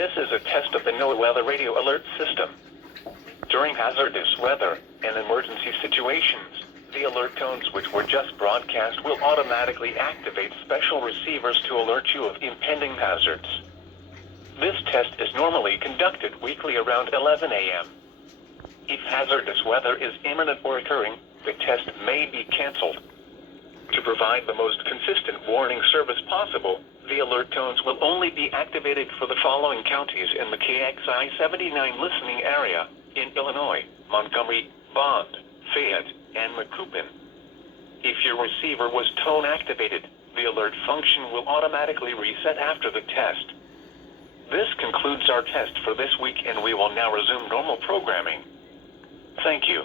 This is a test of the NOAA Weather Radio Alert System. During hazardous weather and emergency situations, the alert tones which were just broadcast will automatically activate special receivers to alert you of impending hazards. This test is normally conducted weekly around 11 a.m. If hazardous weather is imminent or occurring, the test may be canceled. To provide the most consistent warning service possible, the alert tones will only be activated for the following counties in the KXI79 listening area in Illinois: Montgomery, Bond, Fayette, and Macoupin. If your receiver was tone activated, the alert function will automatically reset after the test. This concludes our test for this week, and we will now resume normal programming. Thank you.